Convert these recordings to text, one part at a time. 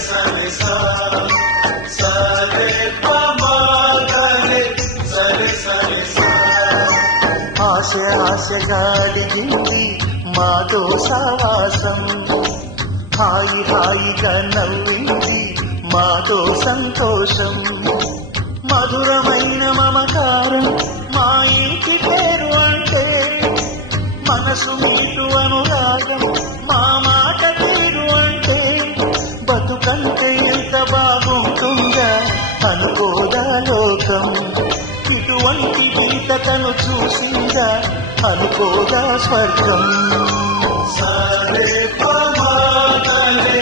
సరి సరే పమాగరే సరి సరి ఆశ ఆశగా అడిగింది మాతో సావాసం హాయి హాయిగా నవ్వింది మాతో సంతోషం మధురమైన మమకారం మా ఇంటి పేరు అంటే మనసు మీటు అనురాగం మా మాట తీరు అంటే బతుకంటే ఎంత బాగుంటుందా అనుకోదా లోకం ఇటువంటి గీతను చూసిందా అనుకోదా స్వర్గం సరే పమాగరే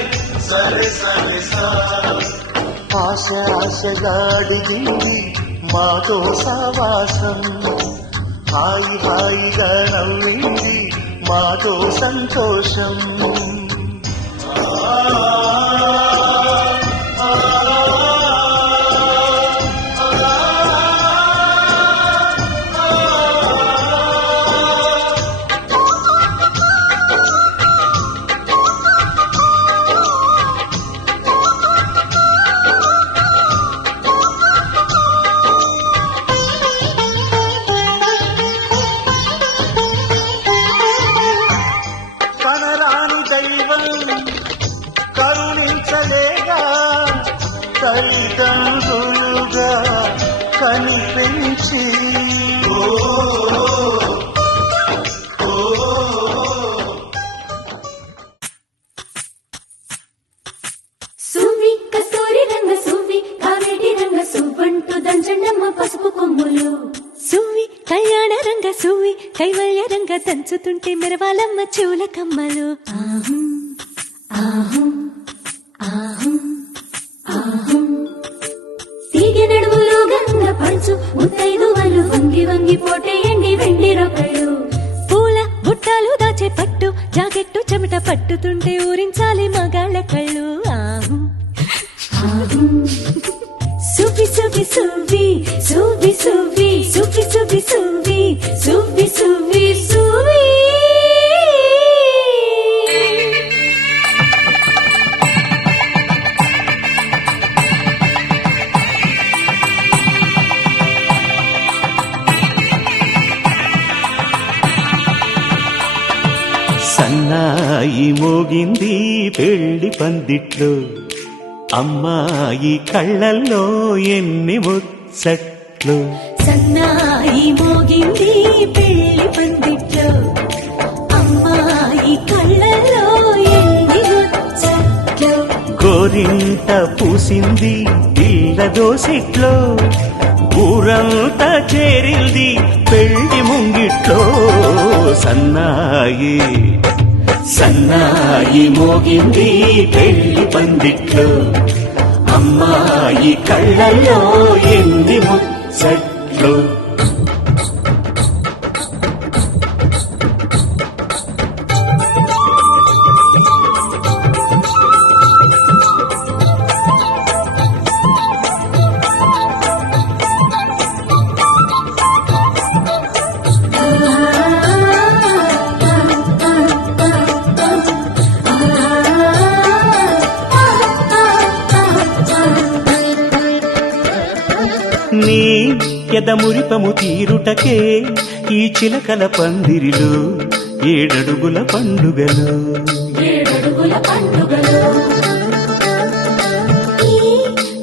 సరే సరే ఆశ ఆశగా అడిగింది మాతో సావాసం హాయి హాయిగా నవ్వింది మాతో సంతోషం కరుణించలేగా తల్లిదండ్రులుగా కనిపించి సువ్వి కస్తూరి రంగ సువ్వి కావేటి రంగ సువ్వంటూ దంచండమ్మ పసుపు కొమ్ములు సువ్వి కళ్యాణ రంగ సువ్వి కైవల్య రంగ దంచుతుంటే మెరవాలమ్మ చెవుల కమ్మలు తీగె నడుములు గంగ పంచు ముత్తైదువలు వంగి వంగి పోటేయండి వెండి రొకళ్ళు పూల బుట్టాలు దాచే పట్టు జాకెట్టు చెమట పట్టుతుంటే ఊరించాలి మగాళ్ళ కళ్ళు సువ్వి సువ్వి సువ్వి సువ్వి సువ్వి సువ్వి సువ్వి సువ్వి సువ్వి సువ్వి సువ్వి సన్నాయి మోగింది పెళ్లి పందిట్లో అమ్మాయి కళ్ళల్లో ఎన్ని ముచ్చట్లు సన్నాయి మోగింది పెళ్లి పందిట్లో అమ్మాయి కళ్ళలో ఎన్ని ముచ్చట్లు గోరింట పూసింది పిల్ల దోసిట్లో ఊరంతా చేరింది పెళ్లి ముంగిట్లో సన్నాయి సన్నాయి మోగింది పెళ్లి పందిట్లో అమ్మాయి కళ్ళల్లో ఎన్ని ముచ్చట్లు నీ ఎదమురిపము తీరుటకే ఈ చిలకల పందిరిలో ఏడడుగుల పండుగలు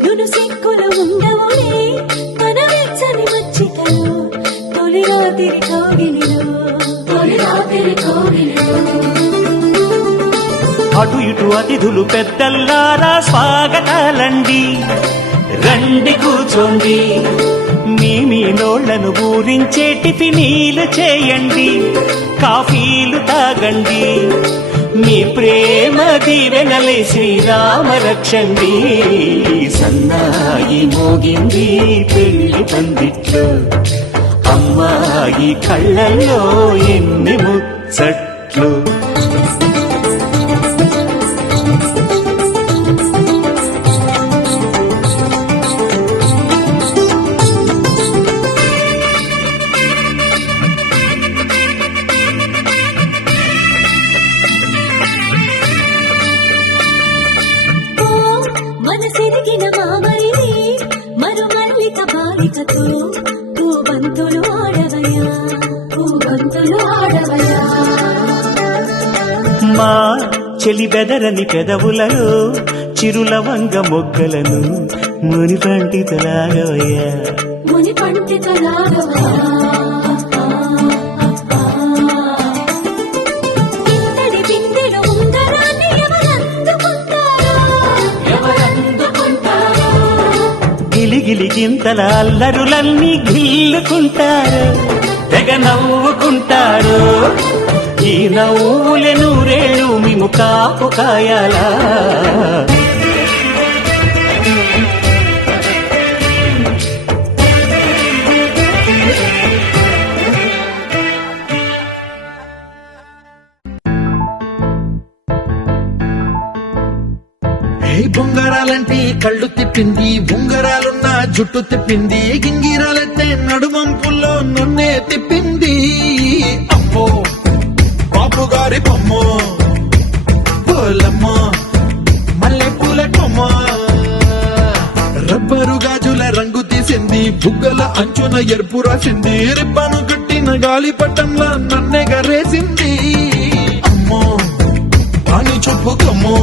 నును సిక్కులు ఉండవులే మన వెచ్చని మచ్చికలు తొలి రాత్రి కోగిలిలో అటు ఇటు అతిథులు పెద్దల్లారా స్వాగతాలండి రండి కూర్చోండి మీ నోళ్లను ఊరించే టిఫినీలు చేయండి కాఫీలు తాగండి మీ ప్రేమ దీవెనలే శ్రీరామ రక్షండి సన్నాయి మోగింది పెళ్లి పందిట్లో అమ్మాయి కళ్ళల్లో ఎన్ని ముచ్చట్లు మనసెదిగిన మామరిది మరుమల్లిక బాలికతో పూబంతులు ఆడవయా పూబంతులు ఆడవయా మా చెలి బెదరని పెదవులలో చిరులవంగ మొగ్గలను మునిపంటితలాగవయ్యా ముని పండితులాగవయా ఇంతడి బిందెలో ఉంగరాన్ని ఎవరందుకుంటారో గిలిగిలి గింతల అల్లరులన్నీ గిల్లుకుంటారు తెగ నవ్వుకుంటారు ఈ నవ్వులే నూరేళ్ళు మేము కాపు కాయాలా బొంగరాలంటే కళ్ళు తిప్పింది బొంగరాలున్న జుట్టు తిప్పింది గింగిరాలైతే నడుమంపుల్లో నన్నే తిప్పింది అమ్మో బాబు గారి బొమ్మ పోలమ్మ మల్లె పూల కొమ్మ రబ్బరు గాజుల రంగు తీసింది బుగ్గల అంచున ఎరుపు రాసింది రిబ్బను కట్టిన గాలి పట్టంలా నన్నే గరేసింది అమ్మో పాని చూపు కమ్మో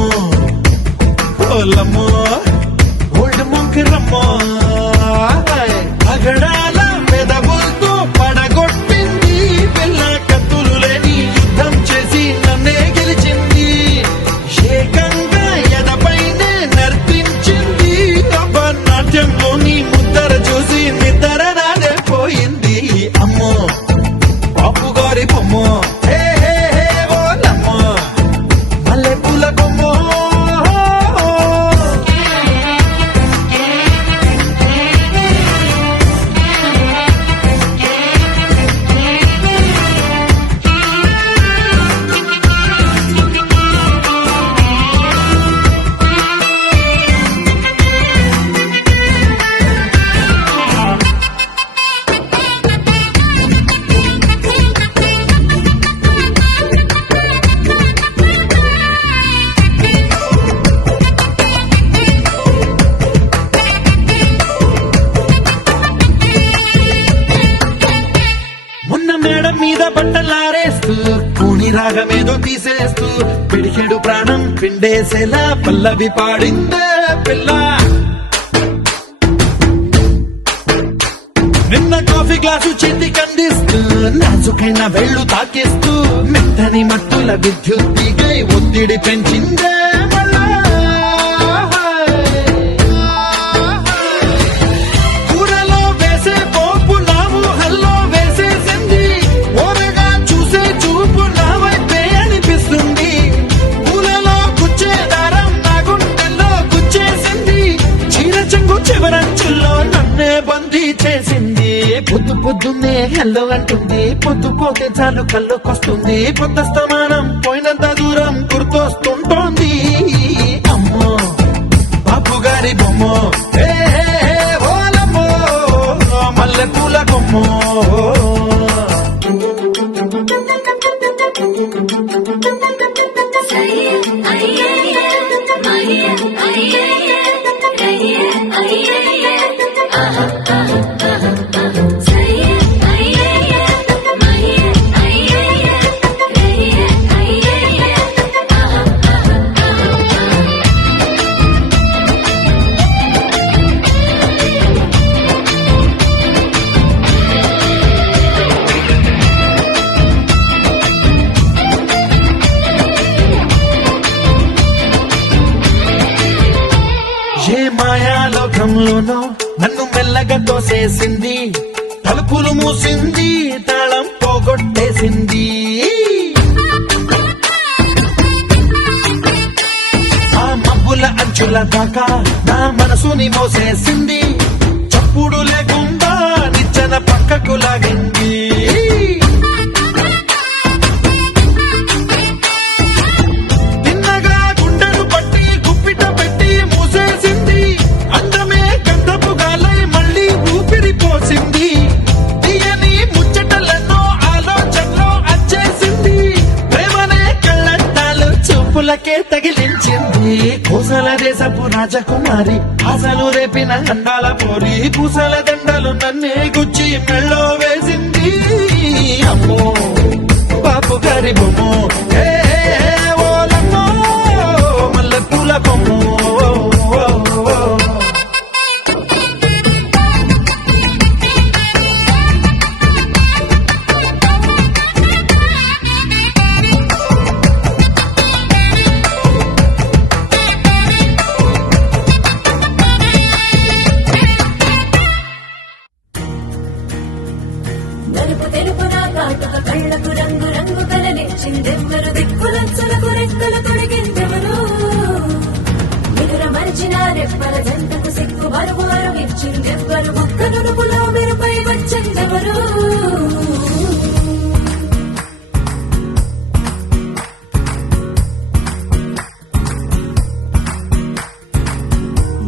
పోలమ్మో ఓల్డ్ మొంకిరమ్మో అగడాల మెదవులతో పడగొట్టింది పిల్ల కత్తులు లేని యుద్ధం చేసి నన్నే గెలిచింది ఏకంగా ఎదపైనే నర్తించింది నాట్యంలోని ముద్దర చూసి నిద్ర నాదే పోయింది అమ్మో బాపు గారి బొమ్మో హే హే హే ఓలమ్మో మల్లె పూల బొమ్మో మొన్న మేడ మీద బట్టలారేస్తూ కూని రాగమేదో తీసేస్తూ పిడికెడు ప్రాణం పిండేసేలా పల్లవి పాడిందే పిల్ల నిన్న కాఫీ గ్లాసు చేతి కందిస్తూ నాజుకైన వేళ్ళు తాకిస్తూ మెత్తని మత్తుల విద్యుత్ తీగై ఒత్తిడి పెంచిందే మళ్ళా కూరలో వేసే పోపు నాము హల్లో వేసేసింది ఓరగా చూసే చూపు నా వైపే అనిపిస్తుంది పూలలో గుచ్చే దారం నా గుండెల్లో గుచ్చేసింది చీర చెంగు చివరంచుల్లో నన్నే బందీ చేసింది పొద్దు పొద్దున్నే హెల్లో అంటుంది పొద్దు పోతే చాలు కళ్ళొకొస్తుంది పొద్దస్తమానం పోయినంత దూరం గుర్తొస్తుంటోంది అమ్మో బాపు గారి బొమ్మో హే హే హే ఓలమ్మో మల్లె పూల కొమ్మో ఏ మాయాలోకంలోనో నన్ను మెల్లగా తోసేసింది తలుపులు మూసింది తాళం పోగొట్టేసింది ఆ మబ్బుల అంచుల దాకా నా మనసుని మోసేసింది చప్పుడు లేకుండా నిచ్చెన పక్కకు లాగింది తిన్నగా గుండెను పట్టి గుప్పిట పెట్టి మూసేసింది అందమే గంధపు గాలై మళ్ళీ ఊపిరి పోసింది తీయని ముచ్చటలెన్నో ఆలోచనలో అచ్చేసింది ప్రేమనే కళ్ళట్టాలు చూపులకే తగిలించింది కోసల దేశపు రాజకుమారి ఆశలు రేపిన అండాల పోరి పూసల దండలు నన్నే గుచ్చి మెళ్ళో వేసింది అమ్మో బాపు గారి బొమ్మో ఏ ఓలమ్మో మల్లె పూల బొమ్మో నలుపు తెలుపు నా కాటుక కళ్ళకు రంగు రంగు కలలిచ్చిందెవ్వరు దిక్కులచ్చులకు రెక్కలు తొడిగిందెవరు నిదుర మరిచిన రెప్పల జంటకు సిగ్గు బరువు అరువిచ్చిందెవ్వరు ఒక్క నునుపులో మెరుపై వచ్చిందెవరు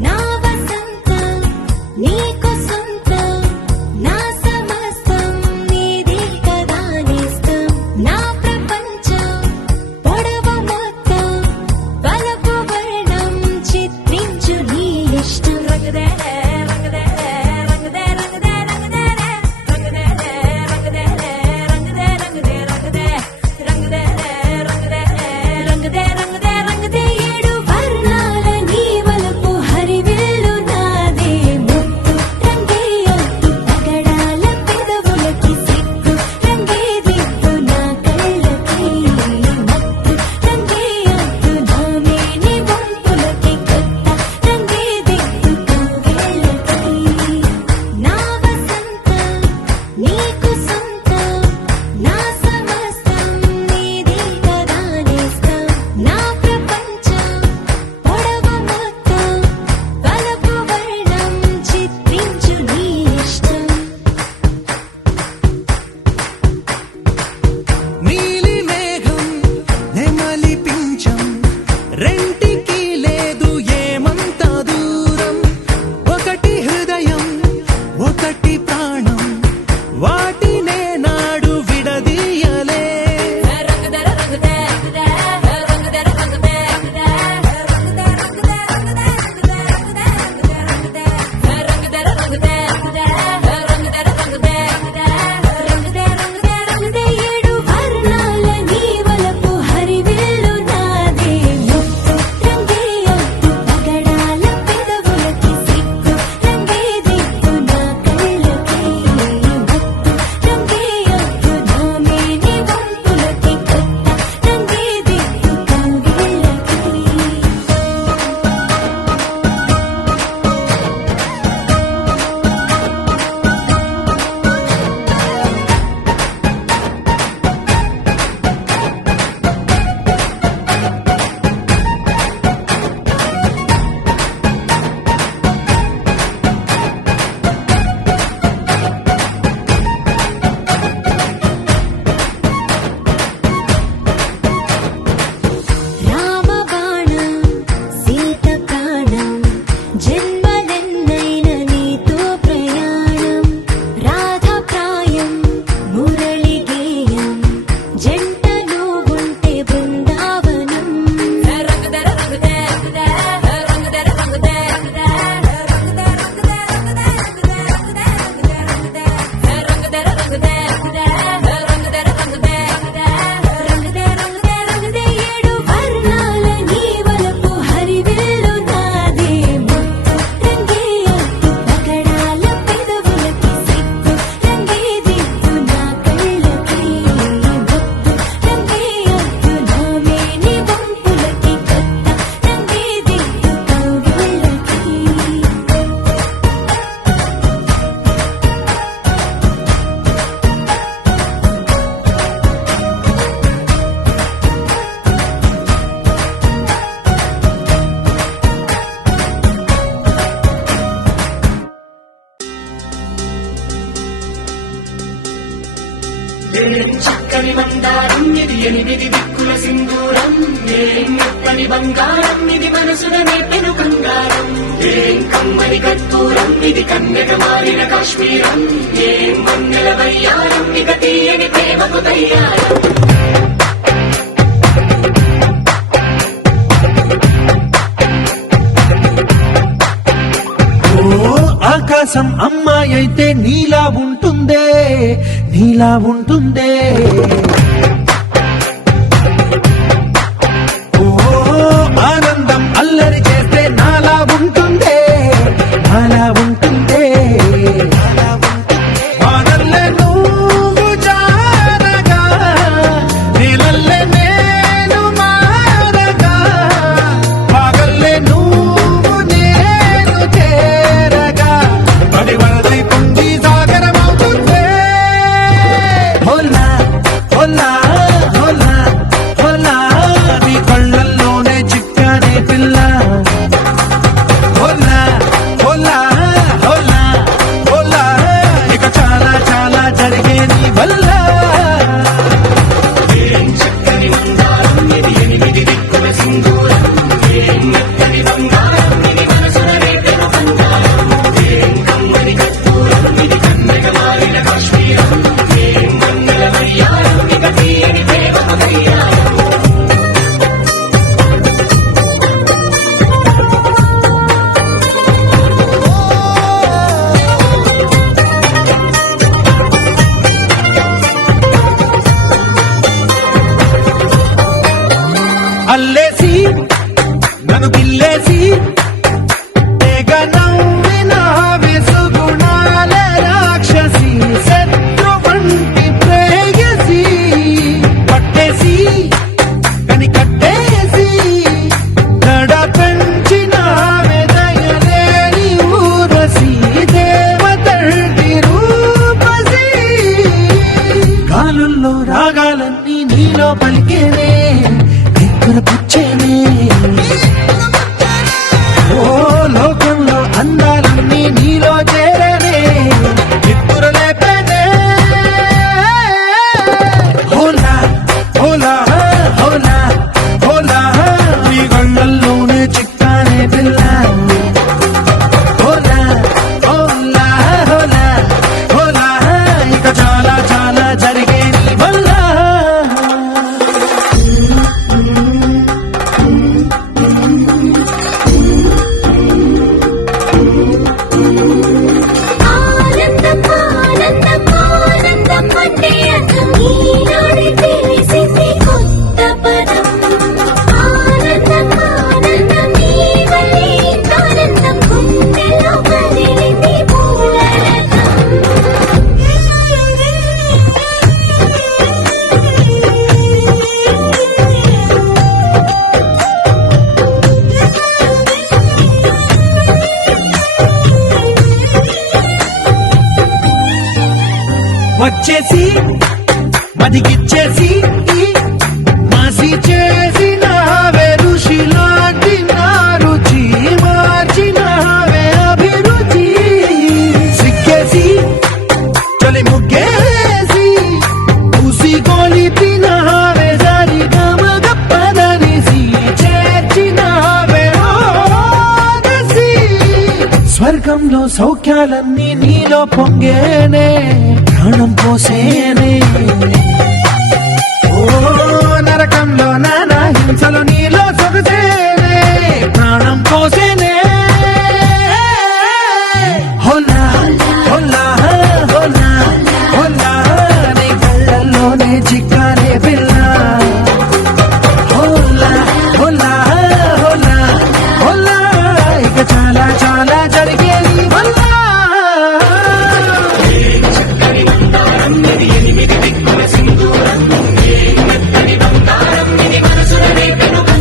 నా వసంతం నీకు సొంతం నా సమస్తం నీది కదా నేస్తం నా ప్రపంచం పొడవ మొత్తం బలపు వర్ణం చిత్రించు నీ ఇష్టం రంగదే రంగదే రంగదే రంగదే రంగదే రంగదే రంగదే రంగదే రంగదే రంగదే రంగదే రంగదే రంగదే రంగదే రంగదే ఏడు వర్ణాల నీ వలపు హరివిల్లు నాదే ముత్తు రంగే అద్దు పగడాల పెదవులకి సిగ్గు రంగే దిద్దు నా కళ్ళకి మత్తు రంగే అద్దు నా మేని వంపులకి కొత్త రంగే దిద్దు కౌగిళ్ళకి నా వసంతం నీకు సొంతం నా సమస్తం నీది కదా నేస్తం నా ప్రపంచం పొడవ మొత్తం బలపు వర్ణం చిత్రించు నీ ఇష్టం నీలి మేఘం నెమలి పించం రెంటికి లేదు ఏమంత దూరం ఒకటి హృదయం ఒకటి ప్రాణం వాటినే నాడు విడదీయలే రంగదే రంగదే రంగదే రంగదే రంగదే రంగదే రంగదే రంగదే రంగదే రంగదే రంగదే రంగదే ఏడు వర్ణాల నీ వలపు హరివిల్లు నాదే ముత్తు రంగే అద్దు పగడాల పెదవులకి సిగ్గు రంగే దిద్దు నా కళ్ళకి మత్తు రంగే అద్దు నా మేని వంపులకి కొత్త రంగే దిద్దు కౌగిళ్ళకి రామబాణం సీత ప్రాణం జన్మలెన్నైన నీతో ప్రయాణం రాధప్రాయం మురళి గేయం జంటలో ఉంటే బృందావనం రంగదే రంగదే రంగదే రంగదే రంగదే రంగదే రంగదే రంగదే రంగదే రంగదే రంగదే ఏడు వర్ణాల నీ వలపు హరివిల్లు నాదే ముత్తు రంగే అద్దు పగడాల పెదవులకి సిగ్గు రంగే దిద్దు నా కళ్ళకి మత్తు రంగే అద్దు నా మేని వంపులకి కొత్త రంగే దిద్దు కౌగిళ్ళకి చక్కని మందారం ఇది ఎనిమిది దిక్కుల సింధూరం ఏం మెత్తని బంగారం ఇది మనసున నేపెను కంగారం ఏం కమ్మని కర్పూరం ఇది కన్యక మారిన కాశ్మీరం ఏం మన్నెల వయ్యారం ఇక తీయని ప్రేమకు తయ్యారం ఆకాశం అమ్మాయి అయితే నీలా ఉంటుందే, నీలా ఉంటుందే. ఓ ఆనందం అల్లరి చేస్తే నాలా ఉంటుందే, నాలా ఉంటుందే. వానల్లే నువ్వు జారగా, నీలల్లే నేను మారగా, వాగల్లే నువ్వు నేను చేరగా, పడి వరదై పొంగి సాగరమవుతుందే. హోలా హోలా హోలా హోలా, నీ కళ్ళల్లోనే చిక్కానే పిల్ల. హోలా హోలా హోలా హోలా, ఇక చాలా చాలా జరిగే నీ వల్ల. చక్కని మందారం ఇది ఎనిమిది దిక్కుల సింధూరం, ఏం మెత్తని బంగారం ఇది మనసున రేపెను బంగారం, ఏం కమ్మని కర్పూరం ఇది కన్నెగ మారిన కాశ్మీరం, ఏం మంగళ వయ్యారం ఇక తీయని ప్రేమకు గయ్యారం. అల్లేసి నన్ను గిల్లేసి తెగ నవ్విన విసుగుణాల రాక్షసి, శత్రు వంటి ప్రేయసి, పట్టేసి కని కట్టేసి నడ పెంచిన దయలేని ఊరసి, దేవతల్లి రూపసి. గాలుల్లో రాగాలన్నీ నీలో పలికేనే, పుచ్చేనే. ఓ లోకంలో అందాలన్నీ నీలో చేరనే, నిద్దురలేపేనే. హోలా హోలా హోలా హోలా, నీ గంగల్లోనే చిక్కానే పిల్ల. హోలా హోలా హోలా హోలా, ఇక చాలా చాలా జరిగే నీ వల్ల. ఆనందం ఆనందం ఆనందం అంటే అర్థం ఈనాడే తెలిసింది కొత్త పదం. ఆనందం ఆనందం నీ వల్లే ఆనందం, గుండెలో కదిలింది పూలరథం. వచ్చేసి మదికిచ్చేసి మాసి చేసిన ఋషిలాంటి నా రుచి మార్చినవే అభిరుచి. సిక్కేసి చలి ముగ్గేసి ఉసి గొలిపినవే సరి గమగ పదనిసి, చేర్చినవే ఓదసి. స్వర్గంలో సౌఖ్యాలన్నీ నీలో పొంగేనే, ప్రాణం పోసేనే. ఓ నరకంలో నానా హింసలు నీలో సొగసేనే, ప్రాణం పోసేనే. హోలా హోలా హోలా హోలా, నీ కళ్ళల్లోనే చిక్కానే పిల్ల. హోలా హోలా హోలా హోలా, ఇక చాలా చాలా జరిగే నీ వల్ల. చక్కని మందారం ఇది ఎనిమిది దిక్కుల సింధూరం, ఏం మెత్తని బంగారం ఇది మనసున రేపెను బంగారం.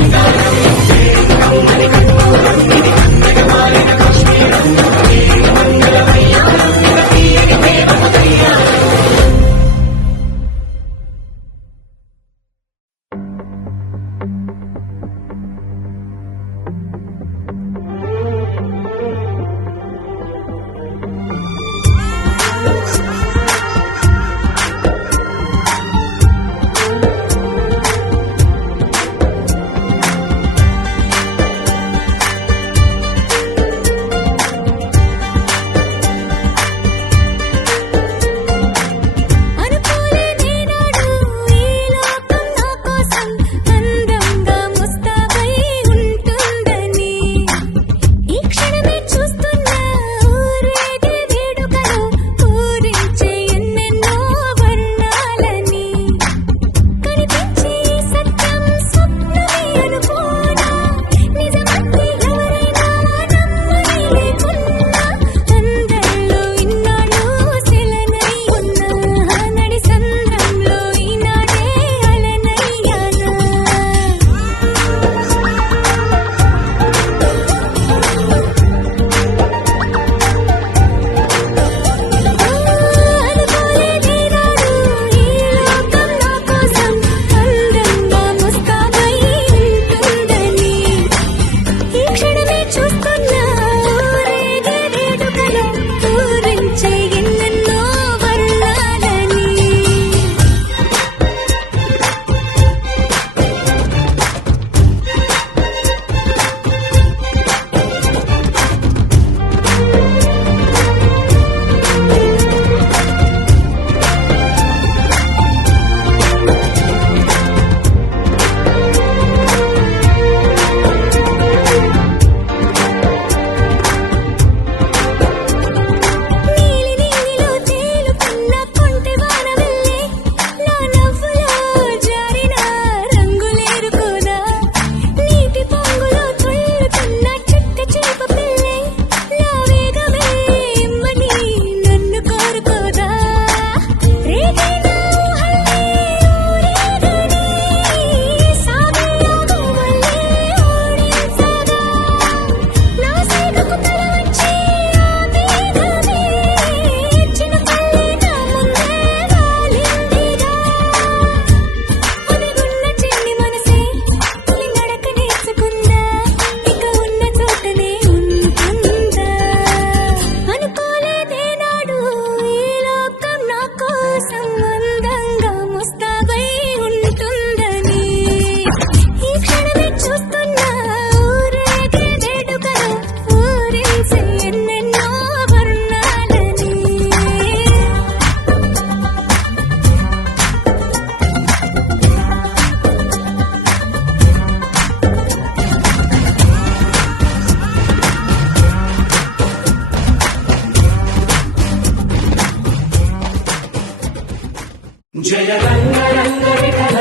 జయ రంగ రంగ విఠల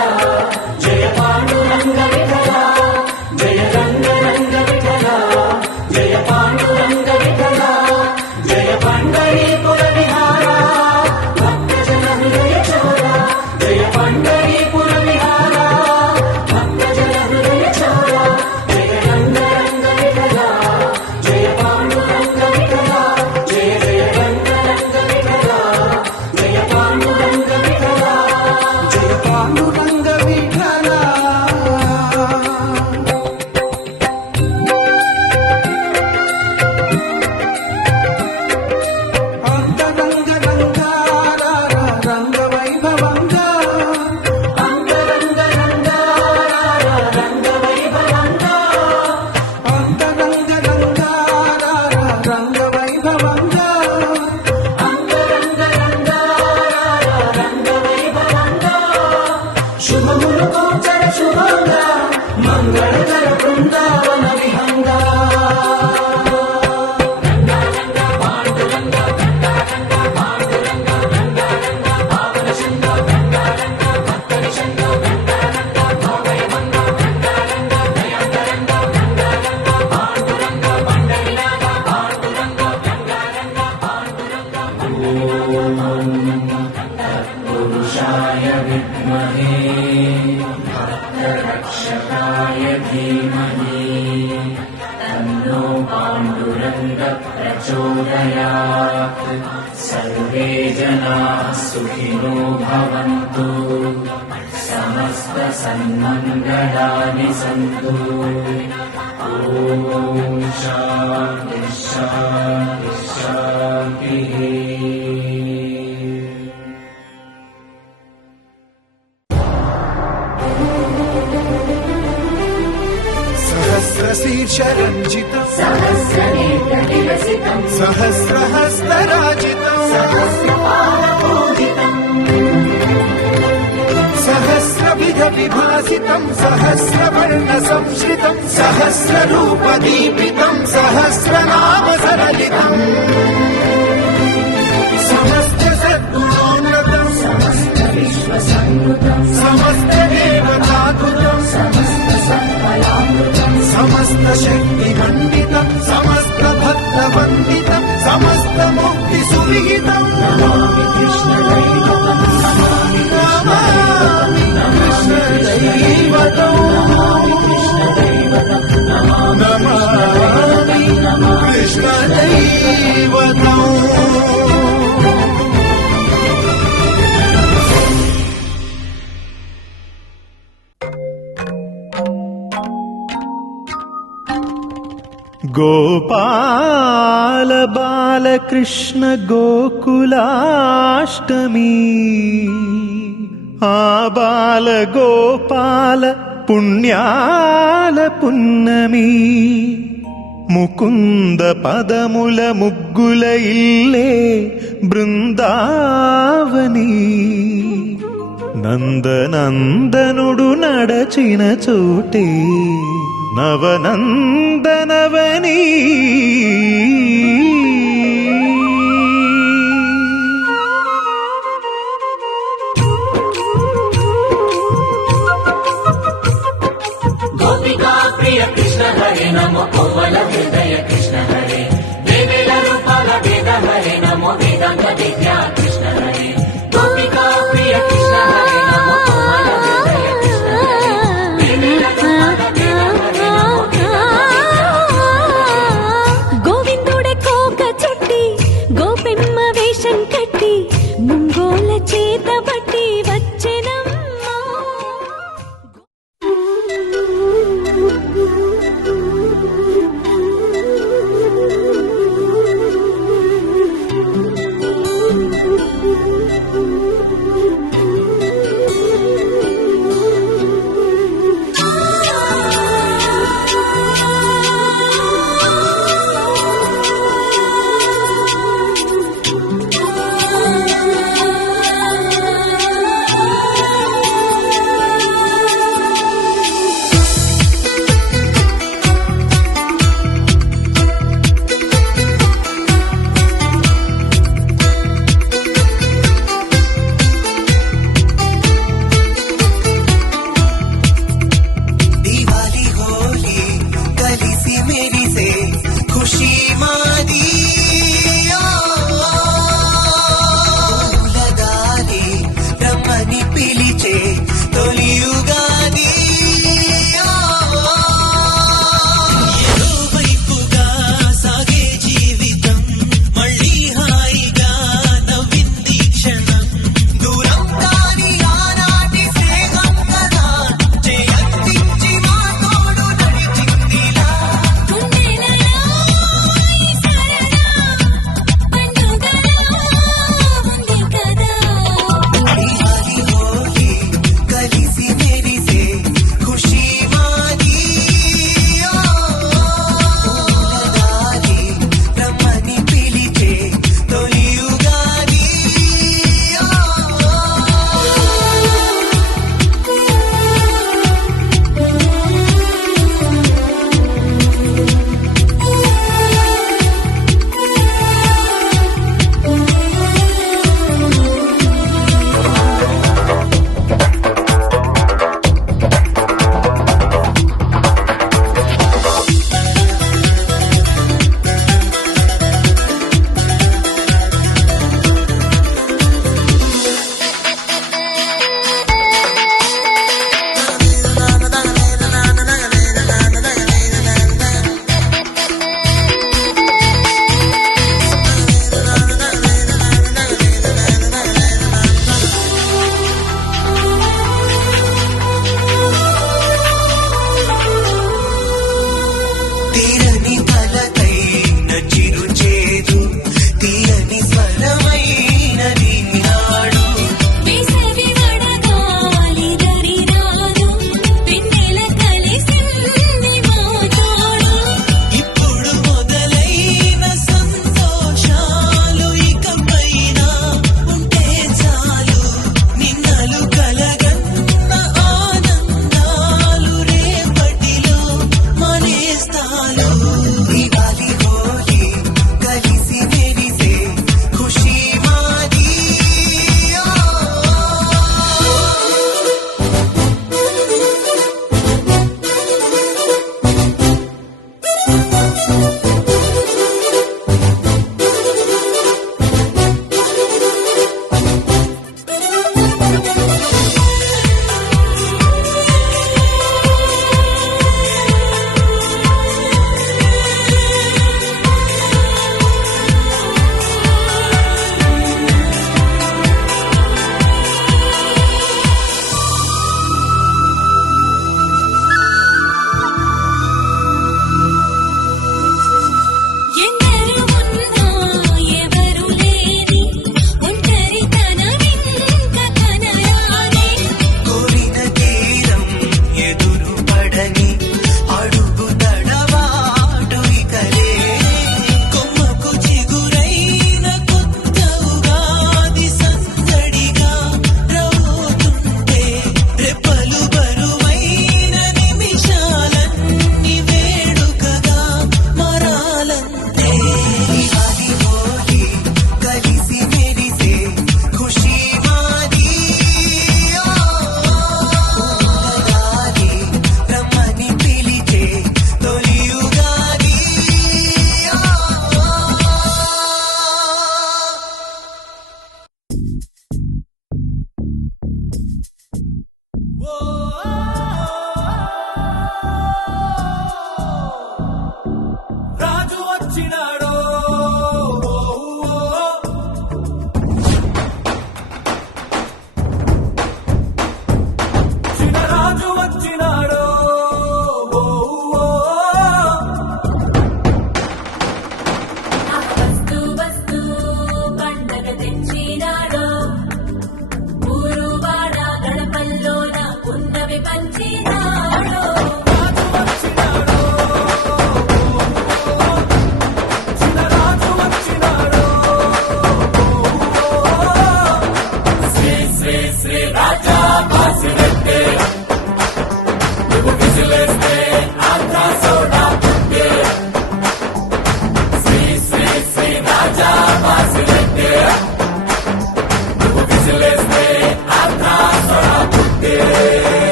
జయ పాండురంగ విఠల జయ రంగ రంగ విఠల జయ పాండురంగ విఠల జయ పండరీపుర విహార భక్తజన హృదయ చోర జయ పండరీపుర విహార భక్తజన హృదయ చోర జయ రంగ రంగ విఠల జయ పాండురంగ విఠల జయ జయ రంగ రంగ విఠల జయ పాండురంగ విఠల జయ పాండురంగ విఠల అంతరంగ రంగార రంగ వైభవంగా అంతరంగ రంగార రంగ వైభవంగా అంతరంగ రంగార రంగ వైభవంగా అంతరంగ రంగార రంగ వైభవంగా శుభములు గోచర శుభంగా మంగళకర బృందావన విహంగా పురుషాయ విద్మహే భక్తరక్షకాయ ధీమహి తన్నో పాండురంగ ప్రచోదయాత్ సర్వే జనాః సుఖినో భవంతు సమస్త సన్మంగళాని సంతు ఓం శాంతి శాంతి శాంతిః सहस्रशीर्षरञ्जितम् सहस्रनेत्र विलसितम् सहस्रहस्तराजितम् सहस्रपादपूजितम् सहस्रविध विभासितम् सहस्रवर्णसंश्रितम् सहस्ररूपदीपितम् सहस्रनाम सरलितम् समस्त सद्गुणोन्नतम् समस्त विश्वसन्नुतम् समस्त देवताकृतम् समस्त सत्फलामृतम् समस्त शक्तिमण्डितम् समस्त भक्तवन्दितम् समस्त मुक्ति सुविहितम् नमामि कृष्णदैवतम् नमामि कृष्णदैवतम् कृष्णदैवतम् नमामि कृष्णदैवतम् గోపాల బాలకృష్ణ గోకులాష్టమి ఆ బాల గోపాల పుణ్యాల పున్నమి ముకుంద పదముల ముగ్గుల ఇల్లే బృందావని నందనందనుడు నడచిన చోటే నవనందనవని గోపికా ప్రియ కృష్ణ హరే నమో కోవల హృదయ కృష్ణ హరే దేవేల రూపాల వేద హరే నమో వేదాంత విద్యా కృష్ణ హరే గోపికా ప్రియ కృష్ణ హరే నమో కోవల హృదయ కృష్ణ హరే దేవేల రూపాల వేద హరే నమో వేదాంత విద్యా గోవిందుడే మాది పూలగాలి రమ్మని పిలిచే తొలియుగాది ఏదో వైపుగా సాగే జీవితం మళ్ళీ హాయిగా నవ్వింది క్షణం దూరం కాని ఆనాటి స్నేహం కదా జయంతించి మా తోడు నడిచిందిలా గుండెలలో ఈ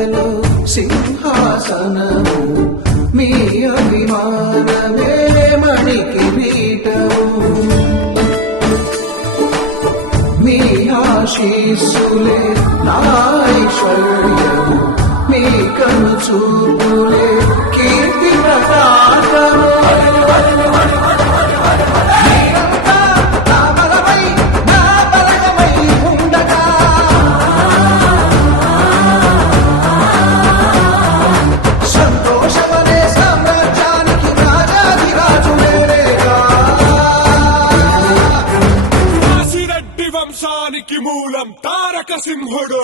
గుండెలో సింహాసనము మీ అభిమానమే మణికి పీఠము మీ ఆశీస్సులే నా ఐశ్వర్యము మీ కను చూపులే కీర్తి ప్రతాపము మీరంతా నా బలమై నా బలగమై ఉండగా సంతోషమనే సామ్రాజ్యానికి రాజాధిరాజు నేనేగా కాశీరెడ్డి వంశానికి మూలం తారక సింహుడు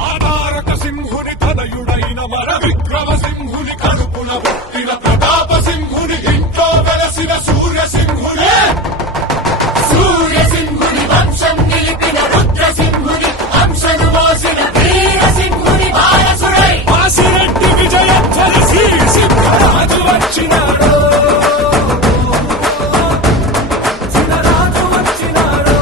ఆ తారక సింహుని తనయుడైన వర విక్రమ సింహుని కడుపున పుట్టిన ప్రతాప సింహుని ఇంట్లో వెలసిన సూర్య సింహుని సూర్య సింహుని వంశం నిలిపిన రుద్ర సింహుని అంశను మోసిన వీర సింహుని వారసుడై కాశీరెడ్డి విజయధ్వని శ్రీ సింహరాజు వచ్చినాడు సింహరాజు వచ్చినాడు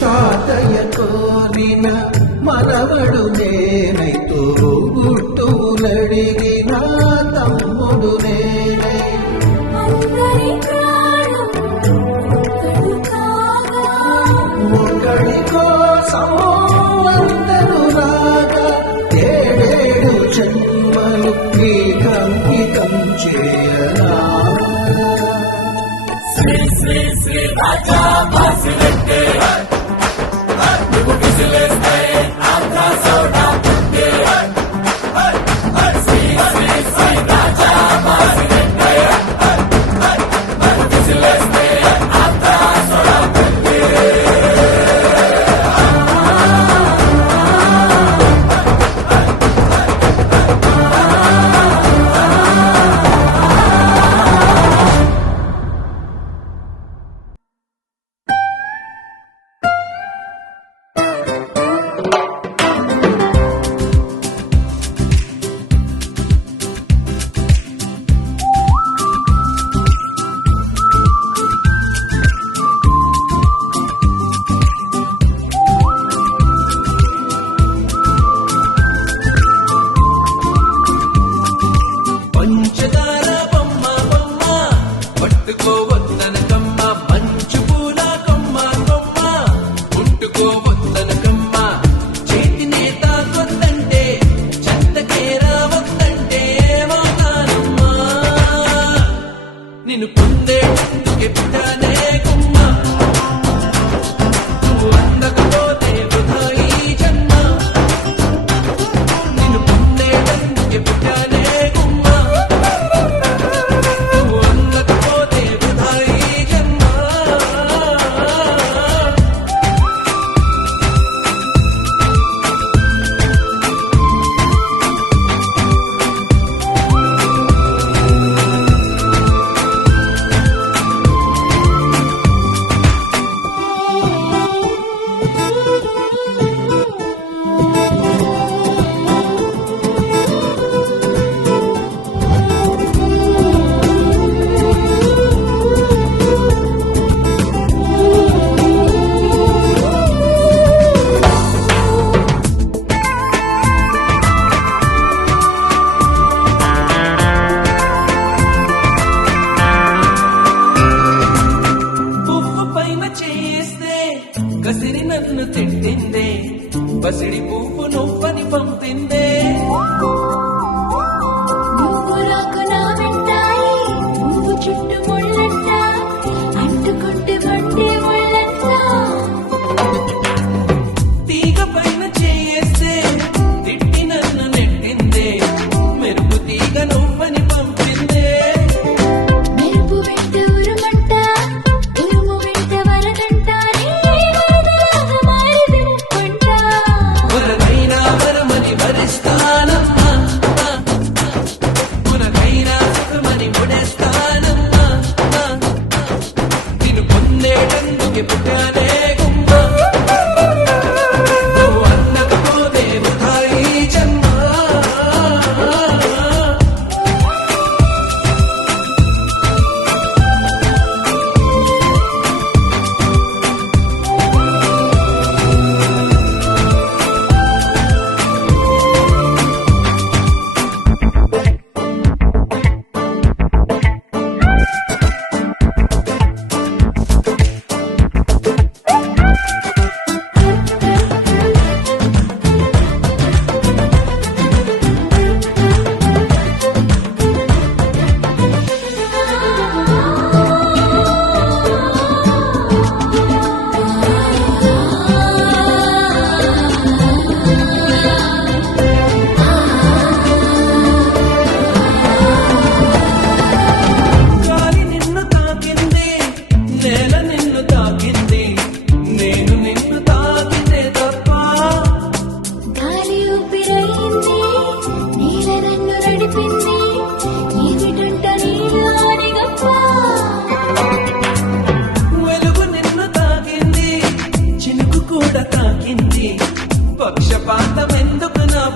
తాతయ్యతో నిన మనవడు నేనైతో గుట్టులడిగిన తమ్ముడు నేనై అందరి ప్రాణం ఒక్కడు కాగా ఒకడి కోసం అందరూ రాగా ఏడేడు జన్మలు ఈ కంకితం చేయనా శ్రీ శ్రీ శ్రీ రాజా వాసిరెడ్డి నువ్వు విసిలేస్తే ఆంధ్ర సోడా పుట్టే శ్రీ శ్రీ శ్రీ రాజా వాసిరెడ్డి నువ్వు విసిలేస్తే ఆంధ్ర సోడా పుట్టే పంచదార బొమ్మ బొమ్మ పట్టుకోవద్దనకమ్మ మంచు పూల కొమ్మ కొమ్మ ముట్టుకోవద్దనకమ్మ చేతినే తాకొద్దంటే చెత్తకే రావద్దంటే ఏమవుతానమ్మా నిన్ను పొందేందుకే పుట్టానే గుమ్మ నువ్వు అందకపోతే వృధా ఈ జన్మ నిన్ను పొందేందుకే పుట్టానే గుమ్మ నువ్వు అందకపోతే వృధా ఈ జన్మ పువ్వు పైన చేస్తే కసిరి నన్ను తిట్టిందే పసిడి పువ్వు నువ్వని పంపిందే నువ్వు రాక నా వెంటాయి నువ్వు చుట్టూ ముళ్ళంట అంటుకుంటే మండే ముళ్ళంట తీగ పైన చేస్తే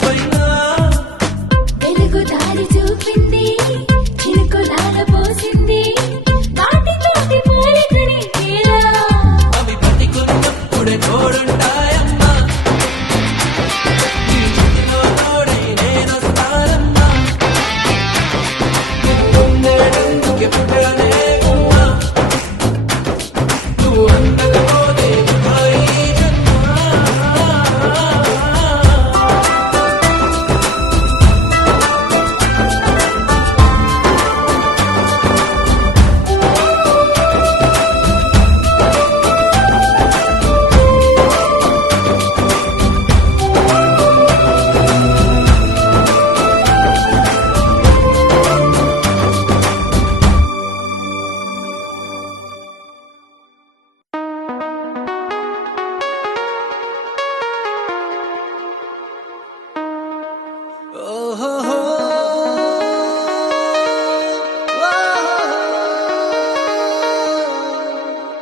పైన వెలుగు దారి చూపింది చిరుకులాల పోసింది వాటితోటి పోలికని తీరా అవి బతికున్నప్పుడే తోడుంటాయమ్మా నీ చుట్టూ తోడై నేనొస్తానమ్మా ఉండేటందుకే పుట్టనే ఉన్నా నువ్వు అందకపోతే వృధా ఈ జన్మ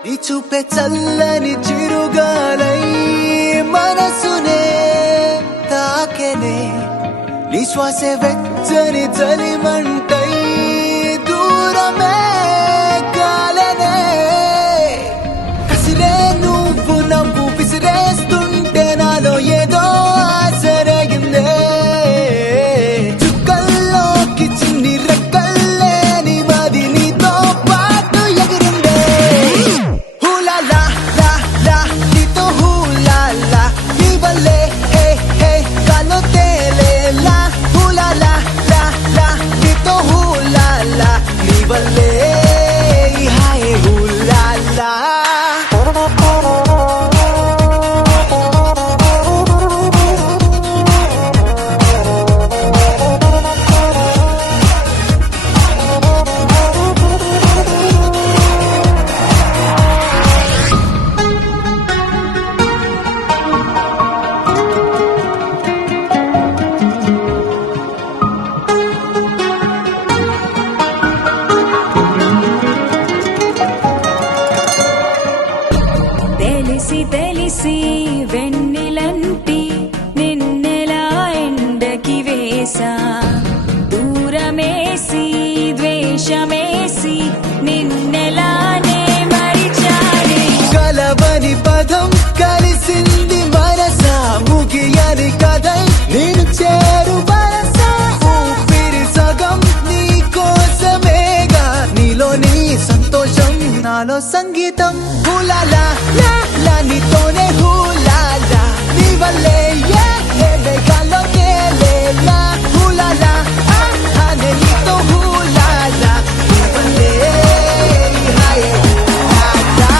నీ చూపే చల్లని చిరుగాలై మనసునే తాకెనే నీ శ్వాసే వెచ్చని చలిమంటై దూరమే కాలనే కసిరే నువ్వు నవ్వు విసిరేస్తుంటే నాలో ఏదో ఆశరగిందే చుక్కల్లోకి చిన్ని రెక్కల్లే నీ మది నీతో పాటు ఎగిరిందే హూలా లా లా లా నీతో హూలా లా నీ వల్లే హే హే గాల్లో తేలేలా హూలా లా లా లా నీతో హూలా లా నీ వల్లే హాయ్ హూలా లా తెలిసి తెలిసి వెన్నెలంటి నిన్నెలా ఎండకి వేసా దూరమేసి ద్వేషమేసి నిన్నెలానే మరిచాడే కలవని పదం కలిసింది మనసా ముగియని కథై నేను చేరు వరసా ఊపిరి సగం నీ కోసమేగా నీలో నీ సంతోషం నాలో సంగీతం హూలాలా లా లా నీతోనే హూలాలా నీ వల్లే ఏ ఏ మేఘాల్లో తేలేలా హూలాలా అనే నీతో హూలాలా నీ వల్లే హాయ్ హూలాలా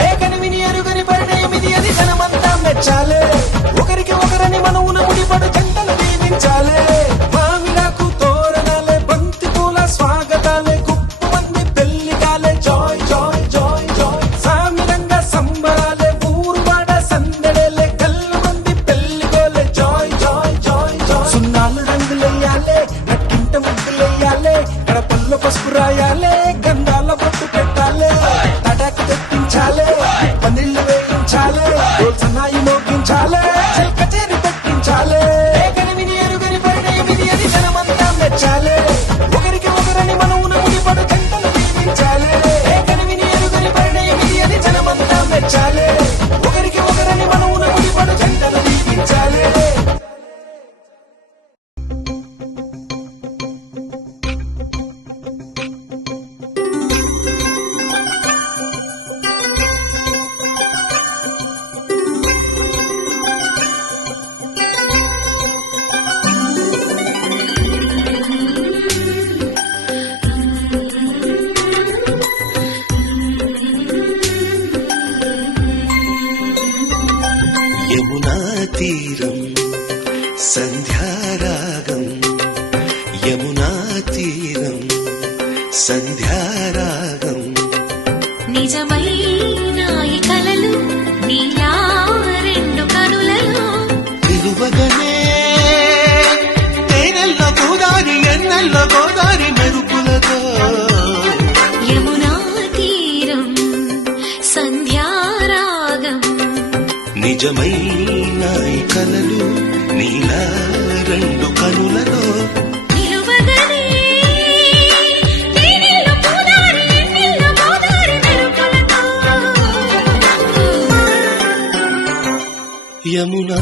ఏ కనివిని ఎరుగని పరిణయమిది అది జనమంతా మెచ్చాలే ఒకరికి ఒకరని మనవున ముడిపడు జంటలు దీవించాలే మామిడాకు తోరణాలే బంతి పూల స్వాగతాలే గుప్పు మంది పెళ్లిగాలే జాయ్ జాయ్ జాయ్ జాయ్ సామిరంగా సంబరాలే ఊరువాడ సందడేలే కళ్ళు మంది పెళ్లిగోలే జాయ్ జాయ్ జాయ్ జాయ్ సున్నాలు రంగులెయ్యాలే నట్టింట ముగ్గులెయ్యాలే గడపల్లో పసుపు రాయాలే గంధాల బొట్టు పెట్టాలే తటాకు తెప్పించాలే పందిళ్ళు వేయించాలే సన్నాయి మోగించాలే కచేరి పెట్టించాలే కనివిని ఎరుగని పరిణయమిది అది జనమంతా మెచ్చాలే ఒకరికి ఒకరని మనవున ముడిపడు జంటలు దీవించాలే కనివిని ఎరుగని పరిణయమిది అది జనమంతా మెచ్చాలే ఒకరికి ఒకరని మనవున ముడిపడు జంటలు దీవించాలే యమునా తీరం సంధ్యారాగం యమునా తీరం సంధ్యారాగం నిజమైన ఈ కలలు నీలా రెండు కనులలో నిలువగనే తేనెల్ల గోదారి ఎన్నెల్ల గోదారి మెరుపులతో యమునా తీరం సంధ్యారాగం నిజమైన ఈ కలలు నీలా రెండు కనులలో నిలువగనే తేనెల్లో గోదారి ఎన్నెల్లో గోదారి మెరుపులతో యమునా